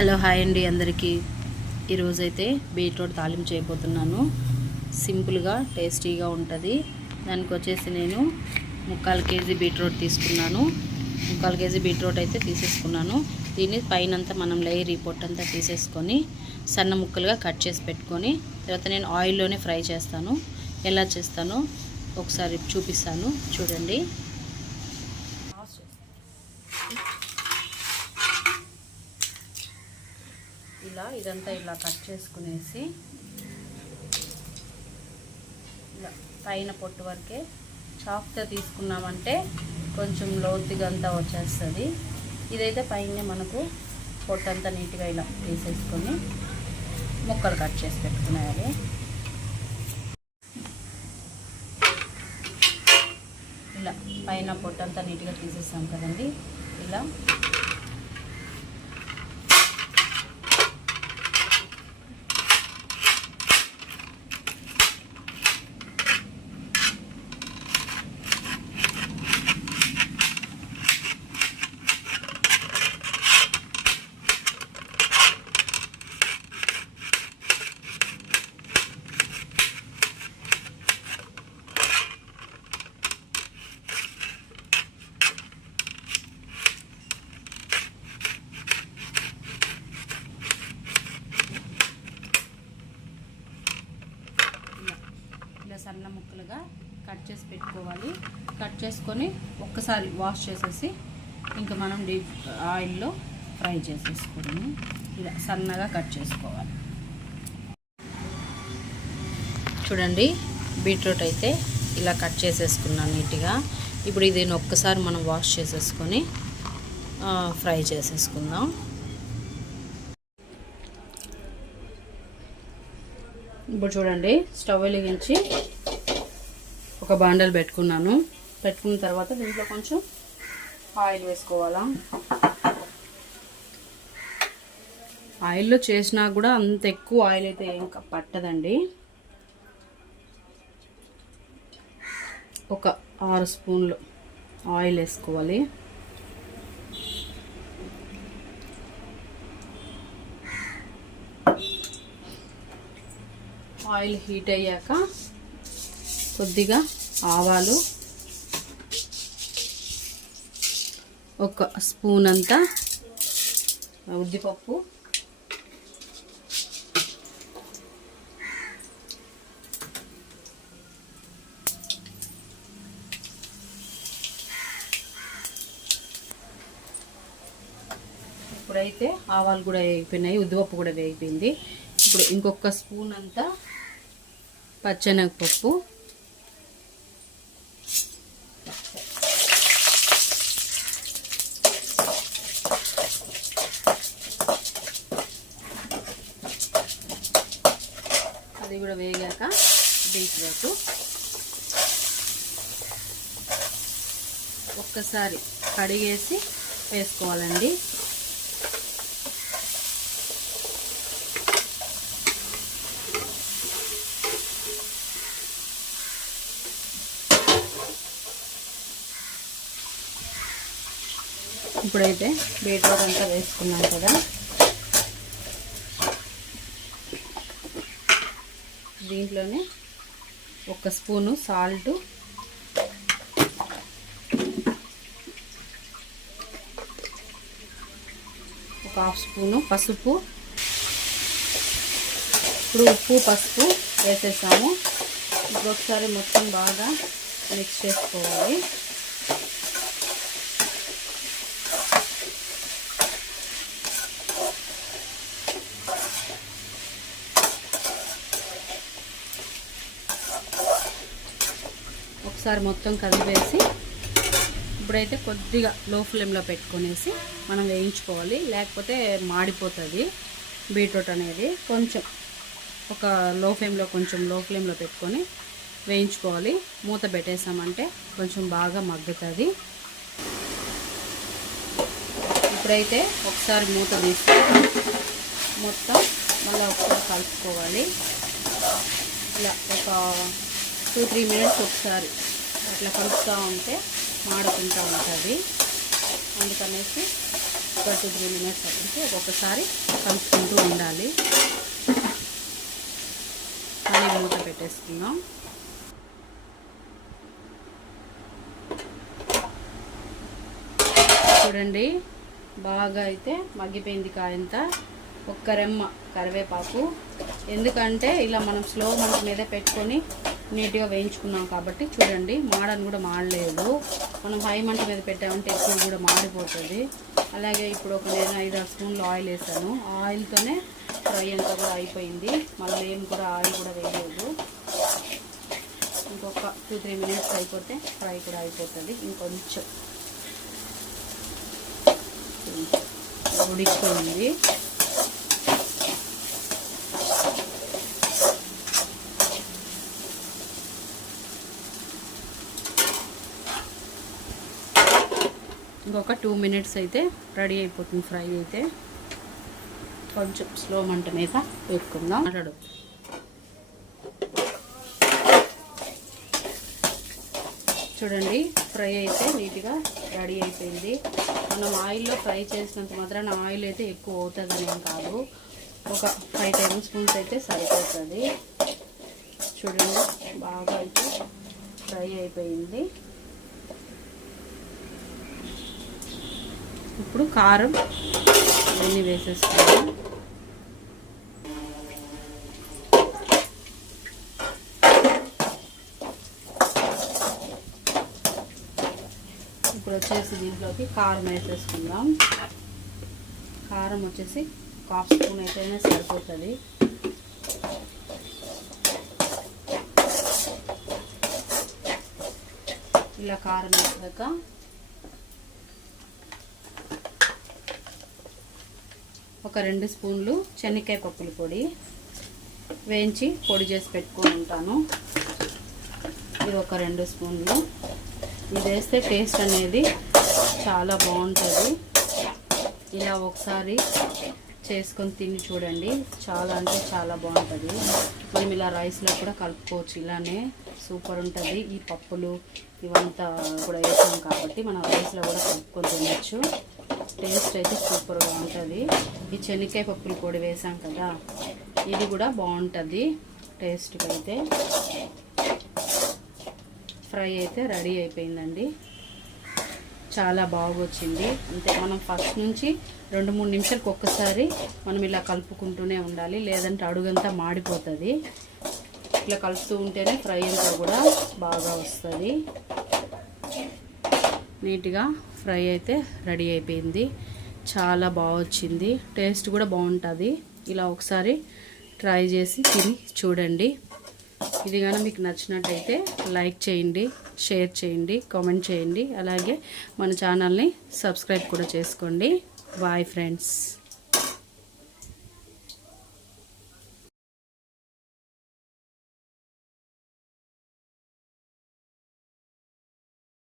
Hello hi అండి అందరికీ. ఈరోజైతే బీట్రూట్ తాలింపు చేయబోతున్నాను. సింపుల్గా టేస్టీగా ఉంటుంది. దానికి వచ్చేసి నేను 3/4 కేజీ బీట్రూట్ తీసుకున్నాను. 3/4 కేజీ బీట్రూట్ అయితే తీసేసుకున్నాను. దీన్ని పైనంతా మనం లేయర్ ఈ పొట్టంతా తీసేసుకొని సన్న ముక్కలుగా కట్ చేసి పెట్టుకొని తర్వాత నేను ఆయిల్లోనే ఫ్రై చేస్తాను. ఎలా చేస్తానో ఒకసారి చూపిస్తాను చూడండి. ఇదంతా ఇలా కట్ చేసుకునేసి ఇలా పైన పొట్టు వరకే చాక్తో తీసుకున్నామంటే కొంచెం లోతుగా అంతా వచ్చేస్తుంది. ఇదైతే పైన మనకు పొట్టంతా నీట్గా ఇలా తీసేసుకొని ముక్కలు కట్ చేసి పెట్టుకునేయాలి. ఇలా పైన పొట్టంతా నీట్గా తీసేస్తాం కదండి. ఇలా సన్న ముక్కలుగా కట్ చేసి పెట్టుకోవాలి. కట్ చేసుకొని ఒక్కసారి వాష్ చేసేసి ఇంకా మనం డీప్ ఆయిల్లో ఫ్రై చేసేసుకోవడము. ఇలా సన్నగా కట్ చేసుకోవాలి. చూడండి, బీట్రూట్ అయితే ఇలా కట్ చేసేసుకున్నాను నీట్గా. ఇప్పుడు దీన్ని ఒక్కసారి మనం వాష్ చేసేసుకొని ఫ్రై చేసేసుకుందాం. ఇప్పుడు చూడండి, స్టవ్ వెలిగించి ఒక బాండల్ పెట్టుకున్నాను. పెట్టుకున్న తర్వాత దీంట్లో కొంచెం ఆయిల్ వేసుకోవాలా. ఆయిల్లో చేసినా కూడా అంత ఎక్కువ ఆయిల్ అయితే ఏం పట్టదండి. ఒక 6 స్పూన్లు ఆయిల్ వేసుకోవాలి. ఆయిల్ హీట్ అయ్యాక కొద్దిగా ఆవాలు, ఒక స్పూన్ అంతా ఉద్దిపప్పు, ఇప్పుడైతే ఆవాలు కూడా వేగిపోయినాయి, ఉద్దిపప్పు కూడా వేగిపోయింది. ఇప్పుడు ఇంకొక స్పూన్ అంతా పచ్చెనగపప్పు, అది కూడా వేగాక బీట్రూట్ ఒక్కసారి కడిగేసి వేసుకోవాలండి. ఇప్పుడైతే బీట్రూట్ అంతా వేసుకున్నాం కదా, దీంట్లోనే ఒక స్పూను సాల్ట్, ఒక 1/2 స్పూను పసుపు. ఇప్పుడు ఉప్పు పసుపు వేసేసాము. ఇప్పుడు ఒకసారి మొత్తం బాగా మిక్స్ చేసుకోవాలి. ఒకసారి మొత్తం కలిపేసి ఇప్పుడైతే కొద్దిగా లో ఫ్లేమ్లో పెట్టుకొనేసి మనం వేయించుకోవాలి, లేకపోతే మాడిపోతుంది బీట్రూట్ అనేది. కొంచెం ఒక లో ఫ్లేమ్లో పెట్టుకొని వేయించుకోవాలి. మూత పెట్టేసామంటే కొంచెం బాగా మగ్గుతుంది. ఇప్పుడైతే ఒకసారి మూత తీసి మొత్తం మళ్ళీ ఒకసారి కలుపుకోవాలి. ఇలా ఒక 2-3 మినిట్స్ ఒకసారి అట్లా కలుపుతూ ఉంటే మాడుకుంటూ ఉంటుంది. అందుకనేసి ఒక 2-3 మినిట్స్ అప్పటికి ఒక్కొక్కసారి కలుపుకుంటూ ఉండాలి. మళ్ళీ మూత పెట్టేసుకుందాం. చూడండి బాగా అయితే మగ్గిపోయింది కాయంతా. ఒక్క రెమ్మ కరివేపాకు, ఎందుకంటే ఇలా మనం స్లో మంట మీద పెట్టుకొని నీట్గా వేయించుకున్నాం కాబట్టి చూడండి మాడని కూడా మాడలేదు. మనం హై మంట మీద పెట్టామంటే ఎక్కువ కూడా మాడిపోతుంది. అలాగే ఇప్పుడు నేను 5-6 స్పూన్లు ఆయిల్ వేసాను. ఆయిల్తోనే ఫ్రై అంతా కూడా అయిపోయింది. మళ్ళీ ఏం కూడా ఆయిల్ కూడా వేయలేదు. ఇంకొక 2-3 మినిట్స్ అయిపోతే ఫ్రై కూడా అయిపోతుంది. ఇంకొంచెం ఉడికిపోయింది. ఇంకొక 2 మినిట్స్ అయితే రెడీ అయిపోతుంది ఫ్రై అయితే. కొంచెం స్లో మంట మీద పెట్టుకుందాం. చూడండి ఫ్రై అయితే నీట్గా రెడీ అయిపోయింది. మనం ఆయిల్లో ఫ్రై చేసినంత మాత్రాన ఆయిల్ అయితే ఎక్కువ అవుతుందని ఏం కాదు. ఒక 5 టేబుల్ స్పూన్స్ అయితే సరిపోతుంది. చూడండి బాగా అయితే ఫ్రై అయిపోయింది. ఇప్పుడు కారం ఇవన్నీ వేసేసుకుందాం. ఇప్పుడు వచ్చేసి దీంట్లోకి కారం వేసేసుకుందాం. కారం వచ్చేసి 1/2 స్పూన్ అయితేనే సరిపోతుంది. ఇలా కారం వేసాక ఒక 2 స్పూన్లు శనక్కాయ పప్పుల పొడి వేయించి పొడి చేసి పెట్టుకొని ఉంటాను. ఇది ఒక 2 స్పూన్లు. ఇది వేస్తే టేస్ట్ అనేది చాలా బాగుంటుంది. ఇలా ఒకసారి చేసుకొని తిని చూడండి, చాలా అంటే చాలా బాగుంటుంది. మనం ఇలా రైస్లో కూడా కలుపుకోవచ్చు. ఇలానే సూపర్ ఉంటుంది. ఈ పప్పులు ఇవంతా కూడా వేసాం కాబట్టి మనం రైస్లో కూడా కలుపుకొని తినచ్చు. టేస్ట్ అయితే సూపర్గా ఉంటుంది. ఈ శనక్కాయ పప్పులు పొడి వేసాం కదా, ఇది కూడా బాగుంటుంది టేస్ట్గా అయితే. ఫ్రై అయితే రెడీ అయిపోయిందండి. చాలా బాగా వచ్చింది. అంతే, మనం ఫస్ట్ నుంచి 2-3 నిమిషాలకు ఒక్కసారి మనం ఇలా కలుపుకుంటూనే ఉండాలి, లేదంటే అడుగంతా మాడిపోతుంది. ఇట్లా కలుపుతూ ఉంటేనే ఫ్రై అంతా కూడా బాగా వస్తుంది. నీట్గా ఫ్రై అయితే రెడీ అయిపోయింది. చాలా బాగా వచ్చింది. టేస్ట్ కూడా బాగుంటుంది. ఇలా ఒకసారి ట్రై చేసి తిని చూడండి. ఇది కానీ మీకు నచ్చినట్టయితే లైక్ చేయండి, షేర్ చేయండి, కామెంట్ చేయండి. అలాగే మన ఛానల్ని సబ్స్క్రైబ్ కూడా చేసుకోండి. Bye friends.